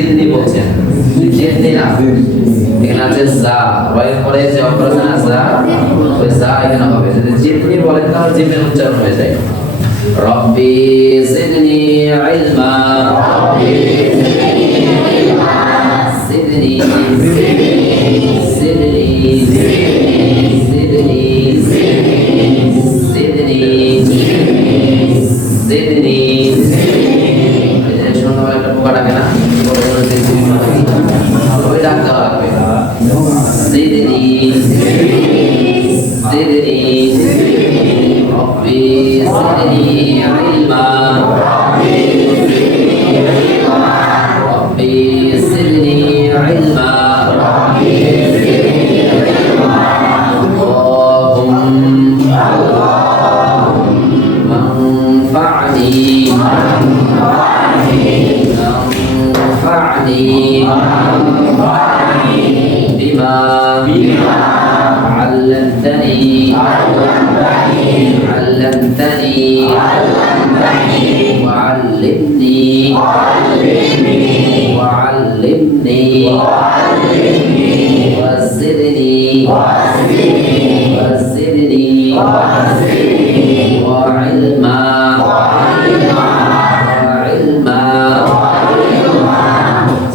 জিদনি বলছেন, জিদনি না, এখানে আছে যা, ওয়াইয়ের পরে যে অক্ষর আছে না যা, ওই যা এখানে হবে। যদি জিদনি বলেন তাহলে জিমের উচ্চারণ হয়ে যায়। রব্বি জিদনি ইলমা, জিদনি জিদনি জিদনি জিদনি জিদনি। সুন্দর একটা পোকা ডাকে না, ওই ডাকতে লাগবে জিদনি জিদনি রব্বি জিদনি ইলমা, রব্বি জিদনি ইলমা। بما علمتني وعلمني وزدني وعلما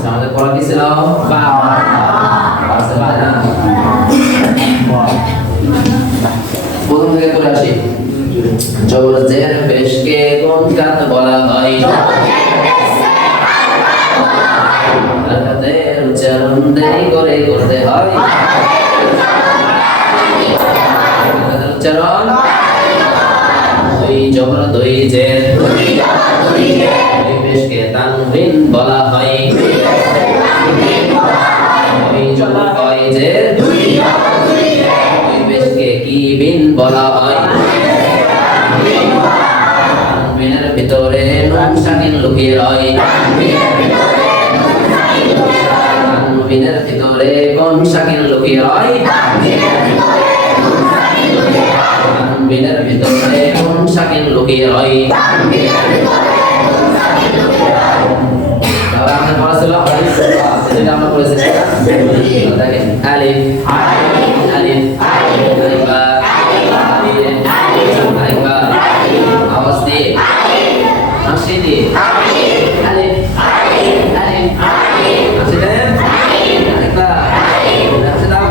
আমাদের পড়া কি ছিল? প্রথম থেকে করে আসি। জবরজের পেশকে কোন কাত বলা হয়? হাতের উচ্চারণ দেরি করে করতে হয়। উচ্চারণ দুই জবর দুই জের, পেশকে তানবিন বলা হয়। দুই জবর দুই জের, পেশকে কি বিন বলা হয়? তানবিনের ভিতরে নুন সাকিন লুকিয়ে রয়। তানবিনের ভিতরে কোন সাকিন লুকিয়ে রয়? তানবিনের ভিতরে কোন সাকিন লুকিয়ে রয়? তাহলে আমাদের পড়া ছিল যেটা আমরা পড়েছি, দেখেন আলিফ আলিফ আলিফ বা আলিফ বা আওয়াজ দিয়ে হাসি দিয়ে আলিফ আলিফ হাসি দেন আলিফ বা হাসি দাও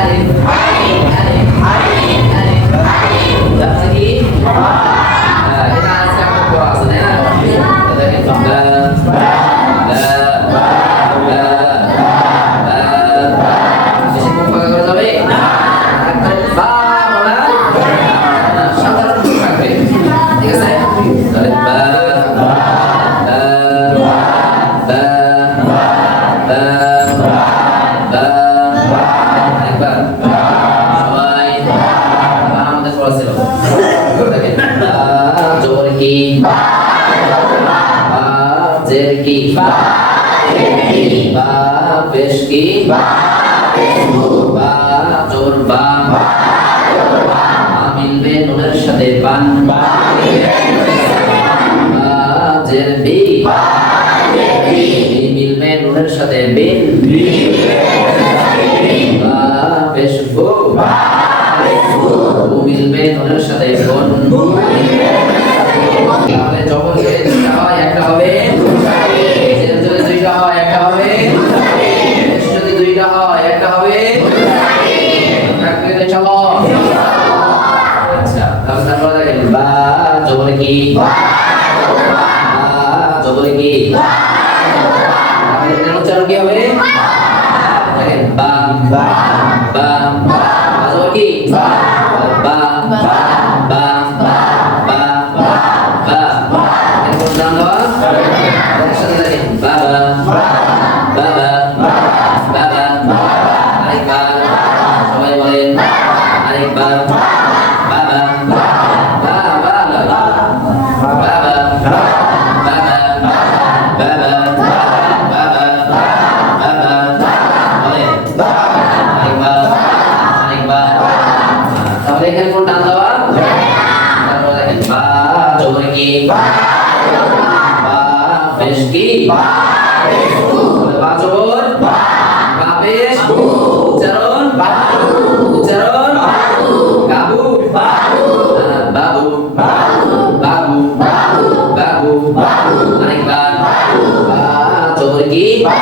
আলিফ আলিফ আলিফ তাহলে কি এটা আছে একটা পড়া আছে না, দেখেন মিলবে নুনের সাথে বান, মিলবে নুনের সাথে বিন, মিলবে নুনের সাথে বন। তাহলে যখন দুইটা হয় একটা হবে, যদি দুইটা হয় একটা হবে, যদি দুইটা হয় একটা হবে। চলো আচ্ছা, তাহলে তারপরে দেখেন বা জবরে কি, জবরে কি, উচ্চারণ কি হবে? দেখেন বা বা বা জবর কি বা বা বা বা বা বা এরপর নাম দেওয়া একসাথে দেখেন বাবা বাবা বাবা আরেকবার সবাই বলেন আরেকবার বাবা বাবা বাবা বা জবর বা পেশ উচ্চারণ উচ্চারণ গাবু বাবু বাবু বাবু আরেকবার বা জবর কি বা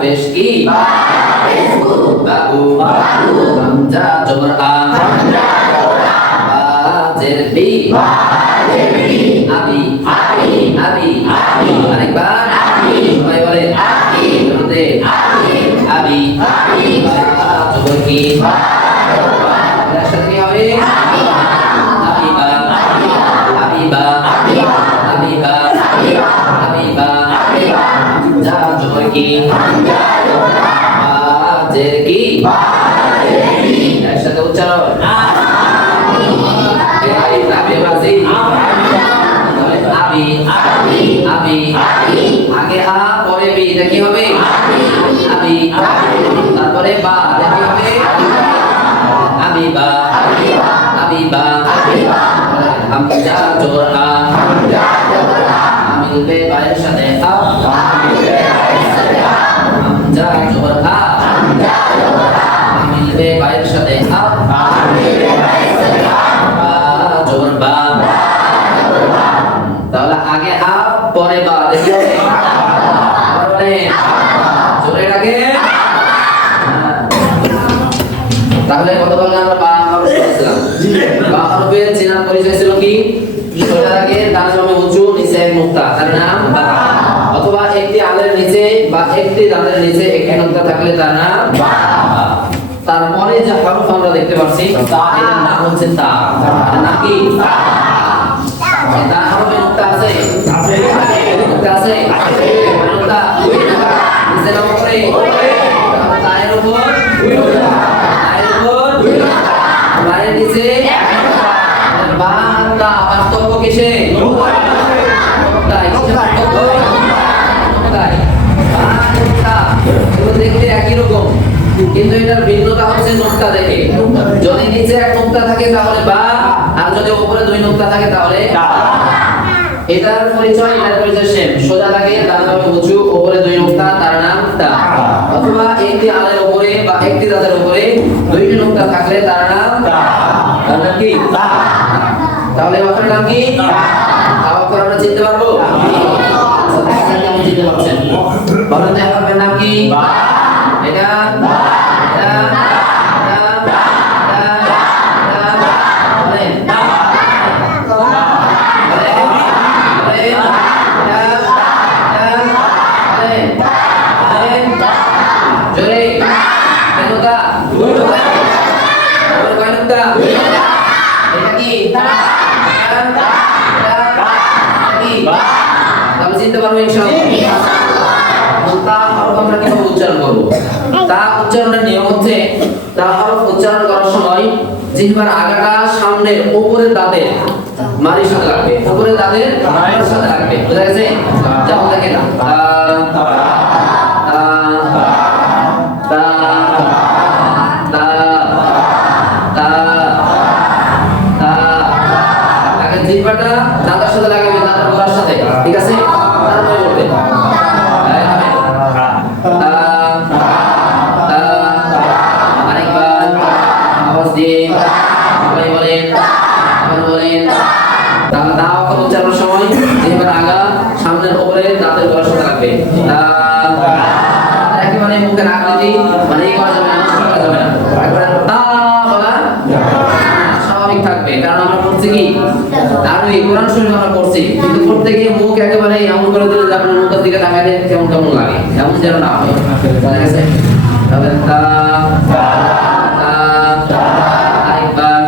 পেশ কি বাবু হামজা জবর আ বা জের বি আবি আবি আরেকবার সবাই বলে শুরুতে আবি বা জবর কি এর সাথে কি হবে আবিবা আবিবা আবিবা আবিবা হামজা জবর কি জের কি এর সাথে উচ্চারণ আবি আবি আগে আ পরে বি এটা কি হবে আবি তারপরে বা এটা কি হবে আবিবা আবিবা হামজা জবর আ মিলবে বায়ের সাথে আ হামজা জবর আ মিলবে বায়ের সাথে আ বা জবর বা তাহলে আগে আ পরে বা দেখি হবে জোরে রাখে তাহলে গতকাল আমরা বা হরফ পড়েছিলাম বা হরফের চেনার পরিচয় ছিল কি সোজা আগে ডান বামে উঁচু নিচে এক নুক্তা তার নাম বা অথবা একটি আলের নিচে বা একটি দাঁতের নিচে একটি নুক্তা থাকলে তার নাম বা তারপরে যে হরফ আমরা দেখতে পাচ্ছি তা এর নাম হচ্ছে তা নাকি তা হরফে নুক্তা আছে নুক্তা আছে নুক্তা নিচে নাম করে তায়ের উপর বায়ের নিচে বা তা পার্থক্য কিসে দেখতে একই রকম কিন্তু এটার ভিন্নতা হচ্ছে নোক্তা দেখে যদি নিচে এক নোক্তা থাকে তাহলে বা আর যদি উপরে দুই নোক্তা থাকে তাহলে এটার পরিচয় সেম সোজা থাকে ডান বামে উঁচু উপরে দুই নোক্তা তার নাম তা অথবা একটি আলের উপরে বা একটি দাঁতের উপরে দুইটি নোক্তা থাকলে তার নাম তা তার নাম কি তাহলে অক্ষরের নাম কি অক্ষর আমরা চিনতে পারবো কেমন চিনতে পারছেন বলেন তো অক্ষরের নাম কি এটা চিনতে পারবো ইনশাআল্লাহ তা হরফ আমরা কিভাবে উচ্চারণ করব তা উচ্চারণের নিয়ম হচ্ছে তা হরফ উচ্চারণ করার সময় জিহ্বার আগাটা সামনের উপরের দাঁতের মারির সাথে লাগবে উপরের দাঁতের মারির সাথে লাগবে বুঝা গেছে যেমন দেখেন জিহ্বাটা দাঁতের সাথে লাগাবে দাঁতের গোড়ার সাথে ঠিক আছে তারপরে বলবে আরেকবার আওয়াজ দিয়ে সবাই বলেন আবার বলেন তাহলে তা অক্ষর উচ্চারণের সময় জিহ্বার আগা সামনের উপরে দাঁতের গোড়ার সাথে লাগবে একেবারে মুখের আকৃতি মানে এই করা যাবে না নষ্ট করা যাবে না একবারে তা বলা স্বাভাবিক থাকবে কারণ আমরা পড়ছি কি আর ওই কোরআন শরীফ আমরা পড়ছি কিন্তু পড়তে গিয়ে মুখ একেবারে এমন করে দিলে আপনার মুখের দিকে তাকালে কেমন কেমন লাগে এমন যেন না হয় ঠিক আছে তাহলে তা আরেকবার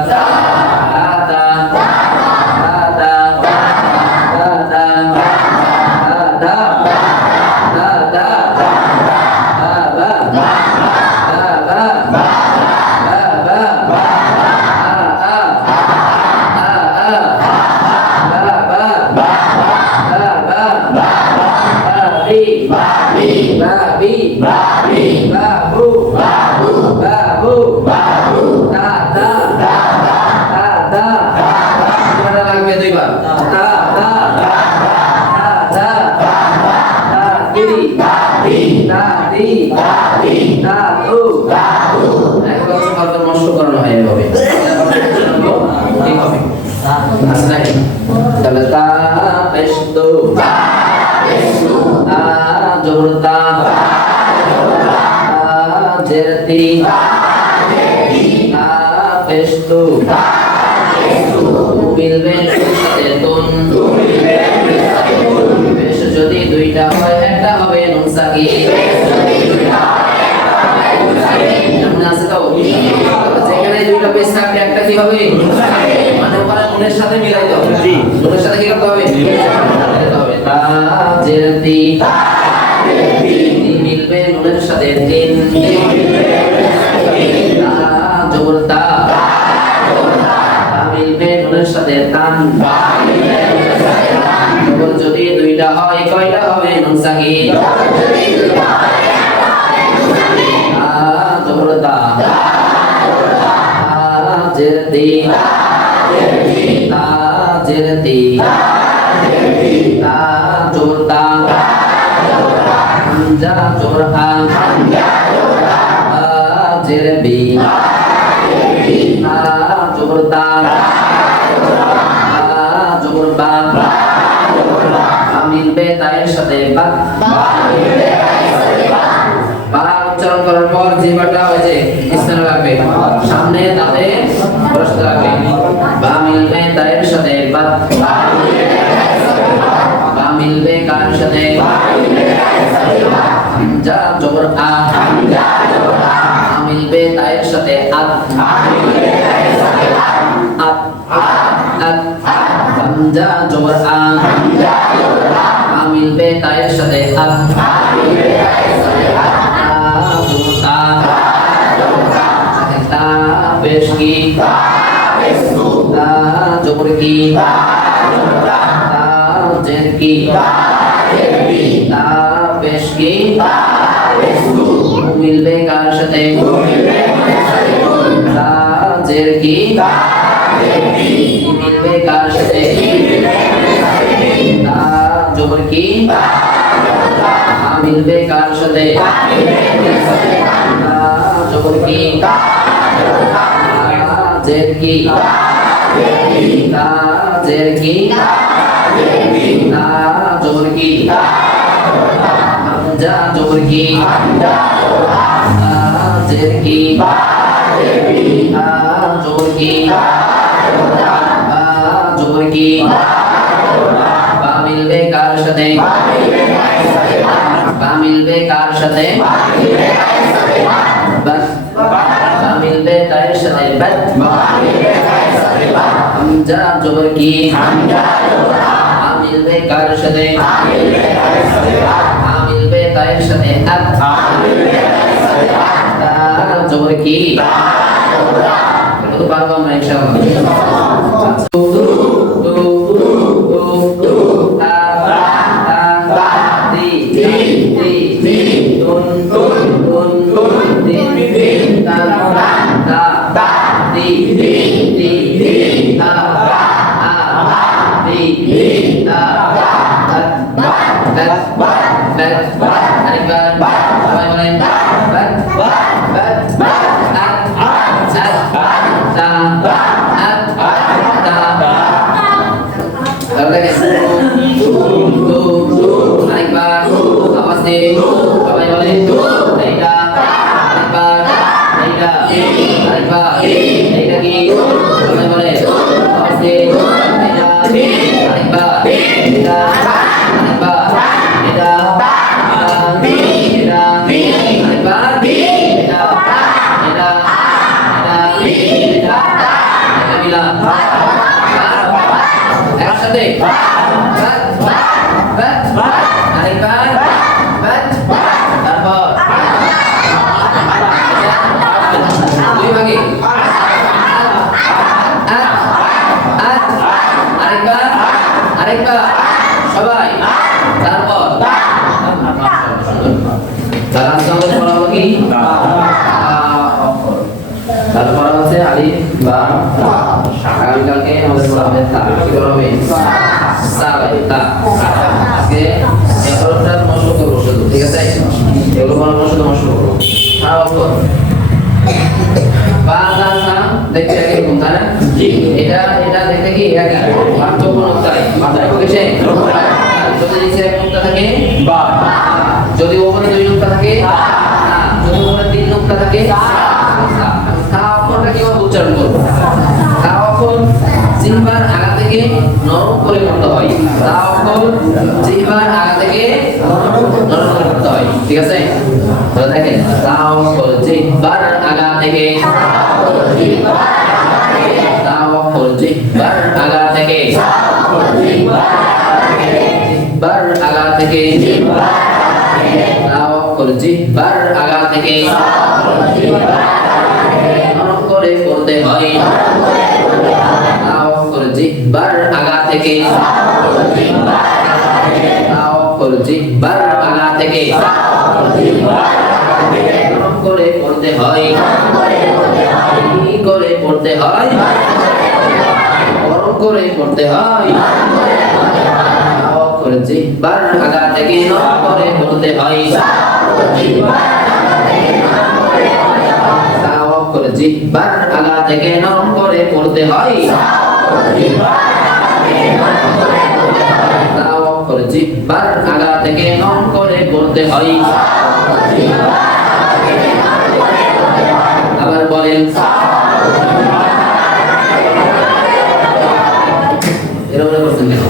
babi babu আছে নাকি? তাহলে তা পেশতু তা জবরতা জেরতি তা পেশতু মিলবে সাথে তুন পেশ যদি দুইটা হয় একটা হবে নুন সাকিন যেমন আছে তো যেখানে দুইটা পেশ থাকবে একটা কি হবে মানে ওখানে নুনের সাথে মিলাইতে হবে নুনের সাথে কি করতে হবে মিলাইতে হবে তা জেরতি মিলবে নুনের সাথে তিন তা জবরতা মিলবে নুনের সাথে তান যদি দুইটা হয় কয়টা হবে নুন সাকিন জবরতা জেরতি তা জেরতি তা জবরতা হামজা জবরহা জেরবি তা জবরতা জবরবা মিলবে তায়ের সাথে বা বা উচ্চারণ করার পর জিহ্বাটা ওই যে স্থানে রাখবে সামনে তাতে প্রশ্ন রাখবে বা মিলবে তায়ের সাথে বা বা মিলবে কার সাথে হামজা জবর আ মিলবে তায়ের সাথে আত আত আত হামজা জবর আ মিলবে তায়ের সাথে আত তা পেশ কি তা জবর কি তা জের কি তা পেশ কি মিলবে কার সাথে তা জের কি মিলবে কার সাথে তা জবর কি মিলবে কার সাথে তা জবর কি জের কি তা জের কি তা জবর কি হামজা জবর কি তা জের কি তা জবর কি বা জবর কি বা মিলবে কার সাথে বা মিলবে কার সাথে বাস বা মিলবে তায়ের সাথে বাস হামজা জবর কি বা মিলবে কার সাথে বা মিলবে তায়ের সাথে আত তা জবর কি তো পারবো আমরা ইনশাআল্লাহ তারপর আছে আলিফ বা আগামীকালকে আমাদের পড়া হবে তা কি করা হবে তা আজকে এই হরফটা মশক করব শুধু ঠিক আছে এগুলো মশক করব খারাপ অক্ষর বা তা দেখতে কি কোনটা না জি এটা দেখতে কি একা পার্থক্য নোক্তায় মাথায় বুঝেছে যদি নিচে এক নোক্তা থাকে বা যদি উপরে দুই নোক্তা থাকে যদি উপরে তিন নোক্তা থাকে তা অক্ষরটা কিভাবে উচ্চারণ করব তা অক্ষর জিহ্বার আগা থেকে নরম করে পড়তে হয় তা অক্ষর জিহ্বার আগা থেকে নরম করে পড়তে হয় ঠিক আছে তাহলে দেখেন তা অক্ষর জিহ্বার আগা থেকে তা অক্ষর জিহ্বার আগা থেকে জিহ্বার আগা থেকে তা অক্ষর জিহ্বার আগা থেকে নরম করে পড়তে হয় তা অক্ষর জিহ্বার আগা থেকে তা অক্ষর জিহ্বার আগা থেকে নরম করে পড়তে হয় কি করে পড়তে হয় গরম করে পড়তে হয় তা অক্ষর জিহ্বার আগা থেকে নরম করে পড়তে হয় তা অক্ষর জিহ্বার আগা থেকে নরম করে পড়তে হয় তা অক্ষর জিহ্বার আগা থেকে নরম করে পড়তে হয় আবার বলেন এরকম করছেন কেন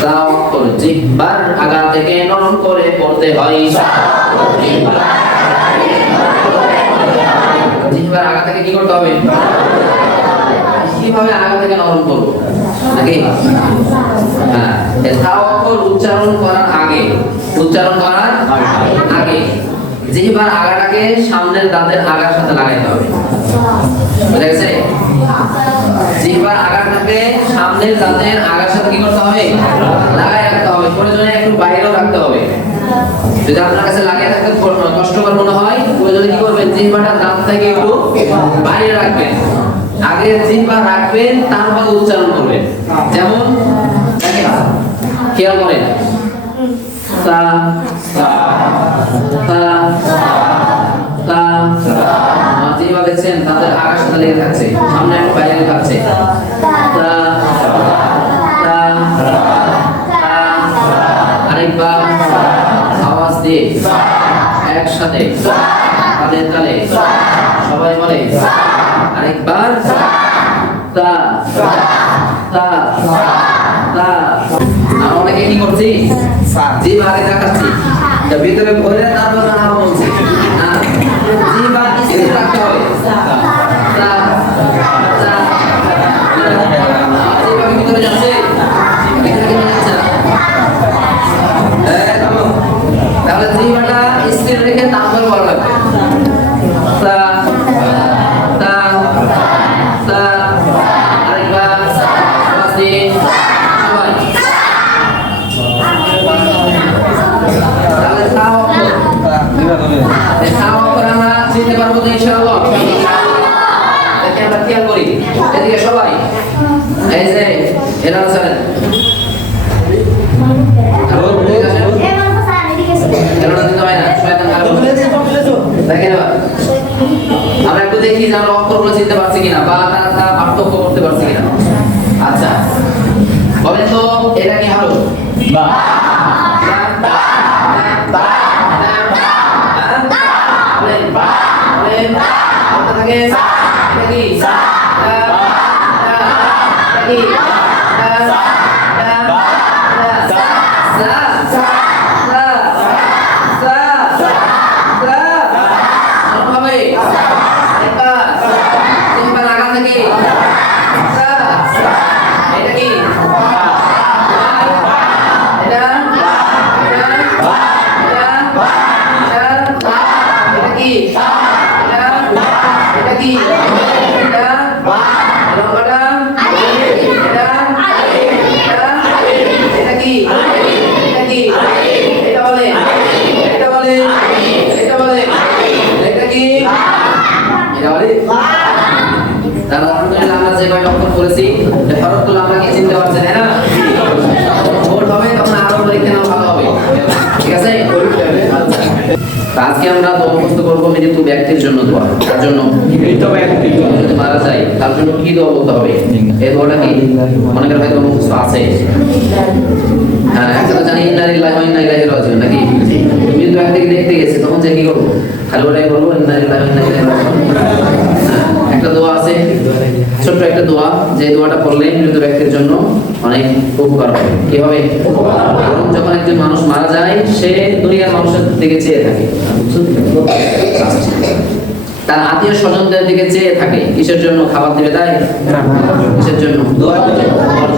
তা অক্ষর জিহ্বার আগা থেকে নরম করে পড়তে হয় জিহ্বার আগা থেকে কি করতে হবে কিভাবে আগা থেকে নরম করব নাকি হ্যাঁ তা অক্ষর উচ্চারণ করার আগে জিহ্বার আগাটাকে সামনের দাঁতের আগার সাথে লাগাইতে হবে বুঝা গেছে জিহ্বার আগাটাকে সামনের দাঁতের আগার সাথে কি করতে হবে লাগাই রাখতে হবে প্রয়োজনে একটু বাইরেও রাখতে হবে যদি আপনার কাছে লাগিয়ে রাখতে কষ্টকর মনে হয় প্রয়োজনে কি করবেন জিহ্বাটা দাঁত থেকে একটু বাইরে রাখবেন আগে জিহ্বা রাখবেন তারপর উচ্চারণ করবেন যেমন খেয়াল করেন তা তা তা তা জিহ্বা দেখছেন তাদের আগার সাথে লেগে থাকছে সামনে একটু বাইরে থাকছে তা তা আরেকবার আওয়াজ দিয়ে একসাথে তাদের তালে সবাই বলে আরেকবার তা তা তা আমরা অনেকে কি করছি জিহ্বা আগে দেখাচ্ছি ভিতরে ভরে তারপর না বলছি জিহ্বা স্থির রাখতে হবে তা তা জিহ্বা ভিতরে যাচ্ছে তাহলে জিহ্বাটা স্থির রেখে তারপর বলা লাগবে তা তা তা আরেকবার সবাই তাহলে তাও আমরা চিনতে পারবো তো ইনশাআল্লাহ দেখে আমরা খেয়াল করি এদিকে সবাই এই যে এরা আছেন আমরা একটু দেখি যে আমরা অক্ষরগুলো চিনতে পারছি কিনা বা তারা পার্থক্য করতে পারছি কিনা আচ্ছা বলেন তো এটা কি হলো বা ঠিক আছে আজকে আমরা দোয়া মুখস্থ করবো মৃত্যু ব্যক্তির জন্য দোয়া। তার জন্য মৃত ব্যক্তি যদি মারা যায় তার জন্য কি দোয়া বলতে হবে? এই দোয়াটা কি মনে করেন হয়তো মুখস্থ আছে? হ্যাঁ, একটা তো জানি ইন্না লিল্লাহি ওয়া ইন্না ইলাইহি রাজিউন নাকি? মৃত ব্যক্তিকে দেখতে গেছে তখন যে কি করবো? খালি ওটাই বলবো ইন্না লিল্লাহি ওয়া ইন্না ইলাইহি রাজিউন। একটা দোয়া আছে, ছোট্ট একটা দোয়া, যে দোয়াটা পড়লে মৃত ব্যক্তির জন্য অনেক উপকার হবে। কি হবে? যখন একজন মানুষ মারা যায় সে দুনিয়ার মানুষের দিকে চেয়ে থাকে, তার আত্মীয় স্বজনদের দিকে চেয়ে থাকে। কিসের জন্য? খাবার দিবে তাই? কিসের জন্য? দোয়ার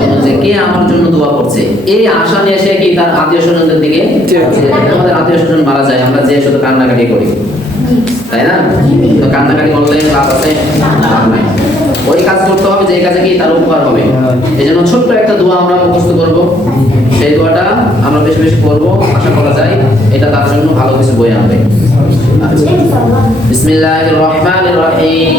জন্য, যে কে আমার জন্য দোয়া করছে, এই আশা নিয়ে সে কি তার আত্মীয় স্বজনদের দিকে চেয়ে থাকে। আমাদের আত্মীয় স্বজন মারা যায় আমরা যে শুধু কান্নাকাটি করি, তাই না? তো কান্নাকাটি করলে লাভ আছে? লাভ নাই। ওই কাজ করতে হবে যে কাজে কি তার উপকার হবে। এই জন্য ছোট্ট একটা দোয়া আমরা মুখস্থ করবো, সেই দোয়াটা আমরা বেশি বেশি করবো, আশা করা যায় এটা তার জন্য ভালো কিছু বয়ে আনবে। বিসমিল্লাহির রহমানির রহিম।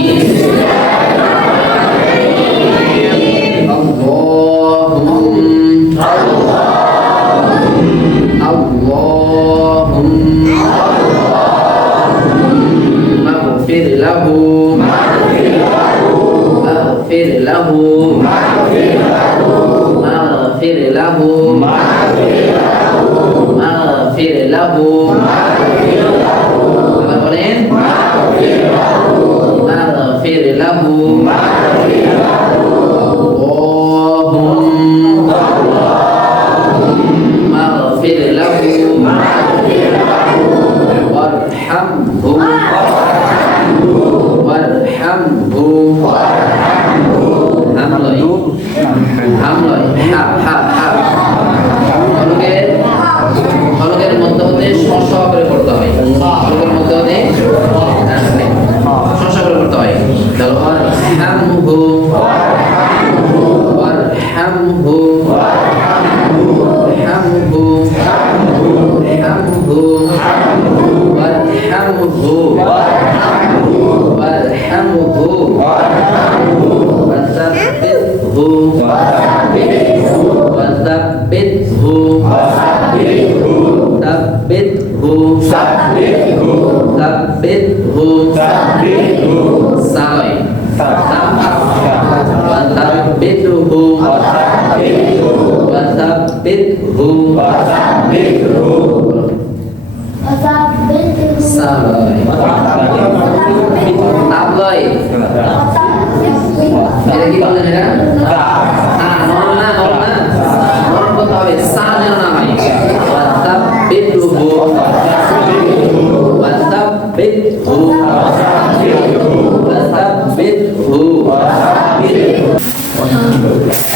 হলকের মধ্যে হতে সংস্কার করে করতে হয়। হলকের মধ্যে হতে সংস্কার করে করতে হয়।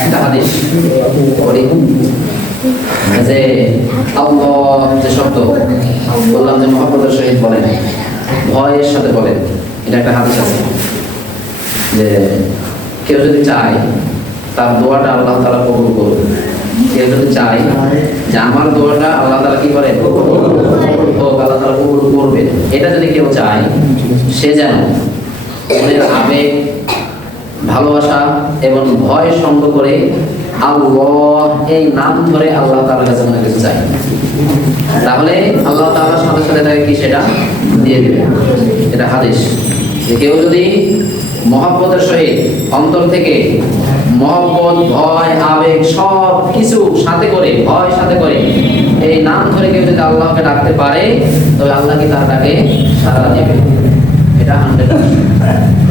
একটা হাদিস পড়ি যে আল্লাহ যে শব্দ বললাম যে মহব্বতের সহিত বলেন, ভয়ের সাথে বলেন, এটা একটা হাদিস আছে যে কেউ যদি চায় তার দোয়াটা আল্লাহ তাআলা কবুল করুন, কেউ যদি চায় যে আমার দোয়াটা আল্লাহ তাআলা কি করেন হোক, আল্লাহ তাআলা কবুল করবেন, এটা যদি কেউ চায় সে যেন মনের আবেগ, ভালোবাসা এবং ভয় সঙ্গ করে আল্লাহ এই নাম ধরে আল্লাহ তাআলার কাছে মনে কিছু চাই, তাহলে আল্লাহ তাআলার সাথে সাথে তাকে কি সেটা দিয়ে দিবে। এটা হাদিস যে কেউ যদি মহব্বতের সহিত অন্তর থেকে মহব্বত, ভয়, আবেগ সব কিছু সাথে করে, ভয় সাথে করে এই নাম ধরে কেউ যদি আল্লাহকে ডাকতে পারে তবে আল্লাহ কি তার ডাকে সাড়া দেবে। এটা 100%।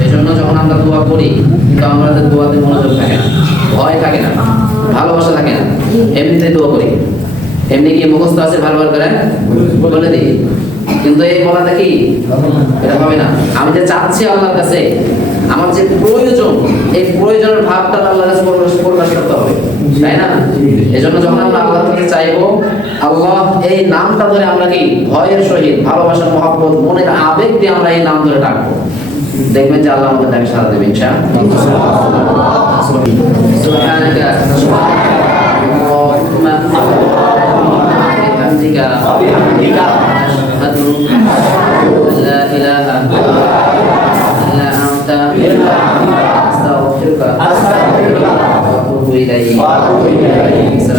এই জন্য যখন আমরা দোয়া করি কিন্তু আমাদের দোয়াতে মনোযোগ থাকে না, ভয় থাকে না, ভালোবাসা থাকে না, এমনিতে দোয়া করি, এমনি কি মুখস্থ আছে ভালোবার করে বলে দিই, কিন্তু এই বলাটা কি এটা হবে না। আমি যে চাচ্ছি আল্লাহর কাছে, আমার যে প্রয়োজন, এই প্রয়োজনের ভাবটা আল্লাহর কাছে প্রকাশ করতে হবে, তাই না? এজন্য যখন আমরা আল্লাহর কাছে চাইবো, আল্লাহ এই নামটা ধরে আমরা কি ভয়ের সহিত, ভালোবাসার, মহব্বত, মনের আবেগ দিয়ে আমরা এই নাম ধরে ডাকবো, দেখবেন যে আল্লাহ আমাদের ডাকে সাড়া দেবে ইনশাআল্লাহ। সুবহানাকা আল্লাহুম্মা বিহামদিকা আশহাদু আল্লা ইলাহা ইল্লা আনতা আস্তাগফিরুকা ওয়া আতুবু ইলাইক।